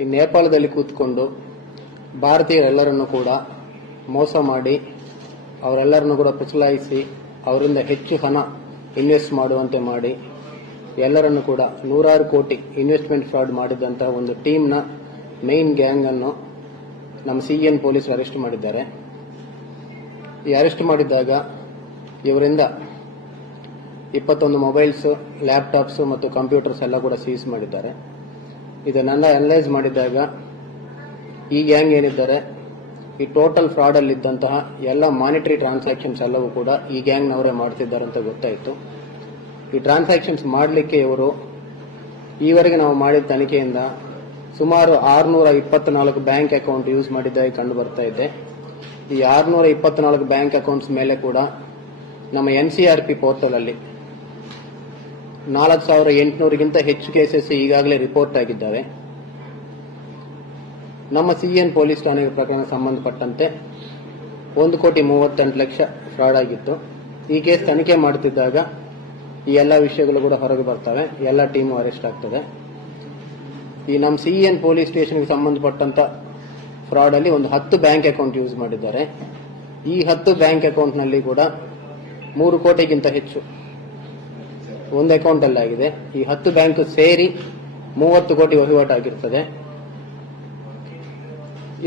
ಈ ನೇಪಾಳದಲ್ಲಿ ಕೂತ್ಕೊಂಡು ಭಾರತೀಯರೆಲ್ಲರನ್ನು ಕೂಡ ಮೋಸ ಮಾಡಿ ಅವರೆಲ್ಲರನ್ನು ಕೂಡ ಪುಸಲಾಯಿಸಿ ಅವರಿಂದ ಹೆಚ್ಚು ಹಣ ಇನ್ವೆಸ್ಟ್ ಮಾಡುವಂತೆ ಮಾಡಿ ಎಲ್ಲರನ್ನು ಕೂಡ ನೂರಾರು ಕೋಟಿ ಇನ್ವೆಸ್ಟ್ಮೆಂಟ್ ಫ್ರಾಡ್ ಮಾಡಿದಂತಹ ಒಂದು ಟೀಮ್ನ ಮೇನ್ ಗ್ಯಾಂಗ್ ಅನ್ನು ನಮ್ಮ CN ಪೊಲೀಸರು ಅರೆಸ್ಟ್ ಮಾಡಿದ್ದಾರೆ. ಈ ಅರೆಸ್ಟ್ ಮಾಡಿದಾಗ ಇವರಿಂದ 21 ಮೊಬೈಲ್ಸ್, ಲ್ಯಾಪ್ಟಾಪ್ಸ್ ಮತ್ತು ಕಂಪ್ಯೂಟರ್ಸ್ ಎಲ್ಲ ಕೂಡ ಸೀಸ್ ಮಾಡಿದ್ದಾರೆ. ಇದನ್ನೆಲ್ಲ ಅನಲೈಸ್ ಮಾಡಿದಾಗ ಈ ಗ್ಯಾಂಗ್ ಏನಿದ್ದಾರೆ ಈ ಟೋಟಲ್ ಫ್ರಾಡ್ ಅಲ್ಲಿ ಇದ್ದಂತಹ ಎಲ್ಲ ಮಾನಿಟರಿ ಟ್ರಾನ್ಸಾಕ್ಷನ್ಸ್ ಎಲ್ಲವೂ ಕೂಡ ಈ ಗ್ಯಾಂಗ್ನವರೇ ಮಾಡ್ತಿದ್ದಾರೆ ಅಂತ ಗೊತ್ತಾಯಿತು. ಈ ಟ್ರಾನ್ಸಾಕ್ಷನ್ಸ್ ಮಾಡಲಿಕ್ಕೆ ಇವರು ಈವರೆಗೆ ನಾವು ಮಾಡಿದ ತನಿಖೆಯಿಂದ ಸುಮಾರು 624 ಬ್ಯಾಂಕ್ ಅಕೌಂಟ್ ಯೂಸ್ ಮಾಡಿದ್ದಾಗಿ ಕಂಡು ಬರ್ತಾ ಇದೆ. ಈ 624 ಬ್ಯಾಂಕ್ ಅಕೌಂಟ್ಸ್ ಮೇಲೆ ಕೂಡ ನಮ್ಮ NCRP ಪೋರ್ಟಲ್ ಅಲ್ಲಿ 4800ಗಿಂತ ಹೆಚ್ಚು ಕೇಸಸ್ ಈಗಾಗಲೇ ರಿಪೋರ್ಟ್ ಆಗಿದ್ದಾವೆ. ನಮ್ಮ CN ಪೊಲೀಸ್ ಠಾಣೆಗೆ ಪ್ರಕರಣ ಸಂಬಂಧಪಟ್ಟಂತೆ 1,38,00,000 ಫ್ರಾಡ್ ಆಗಿತ್ತು. ಈ ಕೇಸ್ ತನಿಖೆ ಮಾಡುತ್ತಿದ್ದಾಗ ಈ ಎಲ್ಲ ವಿಷಯಗಳು ಕೂಡ ಹೊರಗೆ ಬರ್ತವೆ, ಎಲ್ಲ ಟೀಮು ಅರೆಸ್ಟ್ ಆಗ್ತದೆ. ಈ ನಮ್ಮ CN ಪೊಲೀಸ್ ಸ್ಟೇಷನ್ಗೆ ಸಂಬಂಧಪಟ್ಟಂತ ಫ್ರಾಡ್ ಅಲ್ಲಿ ಒಂದು 10 ಬ್ಯಾಂಕ್ ಅಕೌಂಟ್ ಯೂಸ್ ಮಾಡಿದ್ದಾರೆ. ಈ 10 ಬ್ಯಾಂಕ್ ಅಕೌಂಟ್ ನಲ್ಲಿ ಕೂಡ 3 ಕೋಟಿಗಿಂತ ಹೆಚ್ಚು ಒಂದು ಅಕೌಂಟ್ ಅಲ್ಲಾಗಿದೆ. ಈ 10 ಬ್ಯಾಂಕ್ ಸೇರಿ 30 ಕೋಟಿ ವಹಿವಾಟು ಆಗಿರ್ತದೆ.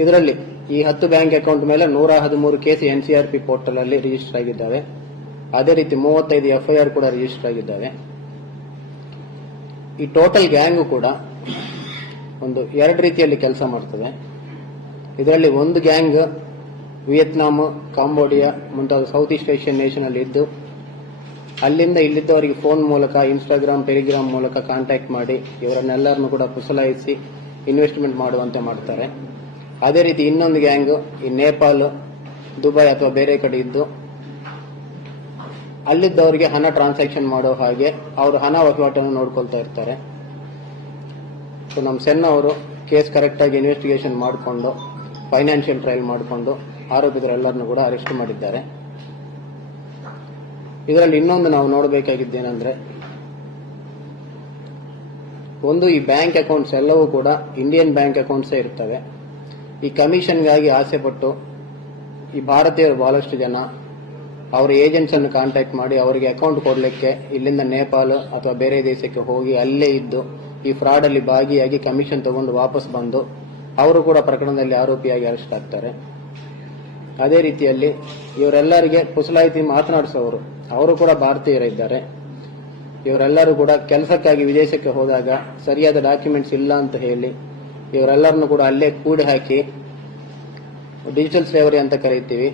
ಇದರಲ್ಲಿ ಈ 10 ಬ್ಯಾಂಕ್ ಅಕೌಂಟ್ ಮೇಲೆ 113 ಕೇಸ್ NCRP ಪೋರ್ಟಲ್ ಅಲ್ಲಿ ರಿಜಿಸ್ಟರ್ ಆಗಿದ್ದಾವೆ. ಅದೇ ರೀತಿ 35 FIR ಕೂಡ ರಿಜಿಸ್ಟರ್ ಆಗಿದ್ದಾವೆ. ಈ ಟೋಟಲ್ ಗ್ಯಾಂಗು ಕೂಡ ಒಂದು 2 ರೀತಿಯಲ್ಲಿ ಕೆಲಸ ಮಾಡ್ತದೆ. ಇದರಲ್ಲಿ ಒಂದು ಗ್ಯಾಂಗ್ ವಿಯೆಟ್ನಾಂ, ಕಾಂಬೋಡಿಯಾ ಮುಂತಾದ ಸೌತ್ ಈಸ್ಟ್ ಏಷ್ಯನ್ ನೇಷನ್ ಅಲ್ಲಿ ಇದ್ದು ಅಲ್ಲಿಂದ ಇಲ್ಲಿದ್ದವರಿಗೆ ಫೋನ್ ಮೂಲಕ, ಇನ್ಸ್ಟಾಗ್ರಾಮ್, ಟೆಲಿಗ್ರಾಮ್ ಮೂಲಕ ಕಾಂಟ್ಯಾಕ್ಟ್ ಮಾಡಿ ಇವರನ್ನೆಲ್ಲರನ್ನು ಕೂಡ ಪುಸಲಾಯಿಸಿ ಇನ್ವೆಸ್ಟ್ಮೆಂಟ್ ಮಾಡುವಂತೆ ಮಾಡ್ತಾರೆ. ಅದೇ ರೀತಿ ಇನ್ನೊಂದು ಗ್ಯಾಂಗ್ ಈ ನೇಪಾಲ್, ದುಬೈ ಅಥವಾ ಬೇರೆ ಕಡೆ ಇದ್ದು ಅಲ್ಲಿದ್ದವರಿಗೆ ಹಣ ಟ್ರಾನ್ಸಾಕ್ಷನ್ ಮಾಡೋ ಹಾಗೆ ಅವರು ಹಣ ವಹಿವಾಟನ್ನು ನೋಡ್ಕೊಳ್ತಾ ಇರ್ತಾರೆ. ಸೊ ನಮ್ಮ ಸೆನ್ ಅವರು ಕೇಸ್ ಕರೆಕ್ಟ್ ಆಗಿ ಇನ್ವೆಸ್ಟಿಗೇಷನ್ ಮಾಡಿಕೊಂಡು ಫೈನಾನ್ಷಿಯಲ್ ಟ್ರಯಲ್ ಮಾಡಿಕೊಂಡು ಆರೋಪಿತರೆಲ್ಲರನ್ನು ಕೂಡ ಅರೆಸ್ಟ್ ಮಾಡಿದ್ದಾರೆ. ಇದರಲ್ಲಿ ಇನ್ನೊಂದು ನಾವು ನೋಡಬೇಕಾಗಿದ್ದೇನೆಂದ್ರೆ, ಒಂದು ಈ ಬ್ಯಾಂಕ್ ಅಕೌಂಟ್ಸ್ ಎಲ್ಲವೂ ಕೂಡ ಇಂಡಿಯನ್ ಬ್ಯಾಂಕ್ ಅಕೌಂಟ್ಸೇ ಇರ್ತವೆ. ಈ ಕಮಿಷನ್ಗಾಗಿ ಆಸೆ ಪಟ್ಟು ಈ ಭಾರತೀಯರು ಬಹಳಷ್ಟು ಜನ ಅವರ ಏಜೆಂಟ್ಸ್ ಅನ್ನು ಕಾಂಟ್ಯಾಕ್ಟ್ ಮಾಡಿ ಅವರಿಗೆ ಅಕೌಂಟ್ ಕೊಡಲಿಕ್ಕೆ ಇಲ್ಲಿಂದ ನೇಪಾಳ ಅಥವಾ ಬೇರೆ ದೇಶಕ್ಕೆ ಹೋಗಿ ಅಲ್ಲೇ ಇದ್ದು ಈ ಫ್ರಾಡ್ ಅಲ್ಲಿ ಭಾಗಿಯಾಗಿ ಕಮಿಷನ್ ತಗೊಂಡು ವಾಪಸ್ ಬಂದು ಅವರು ಕೂಡ ಪ್ರಕರಣದಲ್ಲಿ ಆರೋಪಿಯಾಗಿ ಅರೆಸ್ಟ್ ಆಗ್ತಾರೆ. ಅದೇ ರೀತಿಯಲ್ಲಿ ಇವರೆಲ್ಲರಿಗೆ ಪುಸಲಾಯಿತಿ ಮಾತನಾಡಿಸೋರು ಅವರು ಕೂಡ ಭಾರತೀಯರಿದ್ದಾರೆ. ಇವರೆಲ್ಲರೂ ಕೂಡ ಕೆಲಸಕ್ಕಾಗಿ ವಿದೇಶಕ್ಕೆ ಹೋದಾಗ ಸರಿಯಾದ ಡಾಕ್ಯುಮೆಂಟ್ಸ್ ಇಲ್ಲ ಅಂತ ಹೇಳಿ ಇವರೆಲ್ಲರನ್ನು ಕೂಡ ಅಲ್ಲೇ ಕೂಡಿ ಹಾಕಿ ಡಿಜಿಟಲ್ ಸ್ಲೇವರಿ ಅಂತ ಕರೀತೀವಿ.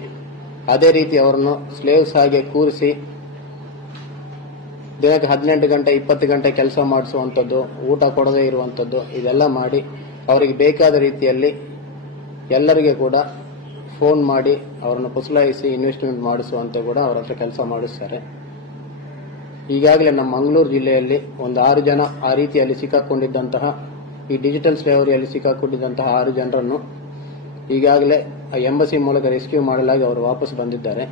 ಅದೇ ರೀತಿ ಅವರನ್ನು ಸ್ಲೇವ್ಸ್ ಹಾಗೆ ಕೂರಿಸಿ ದಿನಕ್ಕೆ 18 ಗಂಟೆ 20 ಗಂಟೆ ಕೆಲಸ ಮಾಡಿಸುವಂಥದ್ದು, ಊಟ ಕೊಡದೇ ಇರುವಂಥದ್ದು, ಇದೆಲ್ಲ ಮಾಡಿ ಅವರಿಗೆ ಬೇಕಾದ ರೀತಿಯಲ್ಲಿ ಎಲ್ಲರಿಗೆ ಕೂಡ ಫೋನ್ ಮಾಡಿ ಅವರನ್ನು ಪುಸಲಾಯಿಸಿ ಇನ್ವೆಸ್ಟ್ಮೆಂಟ್ ಮಾಡಿಸುವಂತೆ ಕೂಡ ಅವರ ಹತ್ರ ಕೆಲಸ ಮಾಡಿಸ್ತಾರೆ. ಈಗಾಗಲೇ ನಮ್ಮ ಮಂಗಳೂರು ಜಿಲ್ಲೆಯಲ್ಲಿ ಒಂದು 6 ಜನ ಆ ರೀತಿಯಲ್ಲಿ ಸಿಕ್ಕಾಕೊಂಡಿದ್ದಂತಹ ಈ ಡಿಜಿಟಲ್ ಸ್ಲೇವರಿಯಲ್ಲಿ ಸಿಕ್ಕಾಕೊಂಡಿದ್ದಂತಹ 6 ಜನರನ್ನು ಈಗಾಗಲೇ ಎಂಬಸಿ ಮೂಲಕ ರೆಸ್ಕ್ಯೂ ಮಾಡಲಾಗಿ ಅವರು ವಾಪಸ್ ಬಂದಿದ್ದಾರೆ.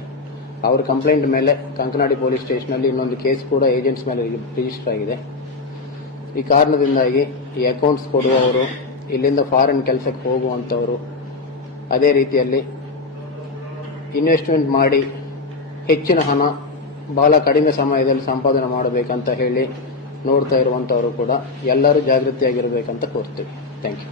ಅವರ ಕಂಪ್ಲೇಂಟ್ ಮೇಲೆ ಕಂಕನಾಡಿ ಪೊಲೀಸ್ ಸ್ಟೇಷನ್ ಇನ್ನೊಂದು ಕೇಸ್ ಕೂಡ ಏಜೆಂಟ್ಸ್ ಮೇಲೆ ರಿಜಿಸ್ಟರ್ ಆಗಿದೆ. ಈ ಕಾರಣದಿಂದಾಗಿ ಈ ಅಕೌಂಟ್ಸ್ ಕೊಡುವವರು, ಇಲ್ಲಿಂದ ಫಾರಿನ್ ಕೆಲಸಕ್ಕೆ ಹೋಗುವಂಥವರು, ಅದೇ ರೀತಿಯಲ್ಲಿ ಇನ್ವೆಸ್ಟ್ಮೆಂಟ್ ಮಾಡಿ ಹೆಚ್ಚಿನ ಹಣ ಬಹಳ ಕಡಿಮೆ ಸಮಯದಲ್ಲಿ ಸಂಪಾದನೆ ಮಾಡಬೇಕಂತ ಹೇಳಿ ನೋಡ್ತಾ ಇರುವಂಥವರು ಕೂಡ ಎಲ್ಲರೂ ಜಾಗೃತಿಯಾಗಿರಬೇಕಂತ ಕೋರ್ತೀವಿ. Thank you.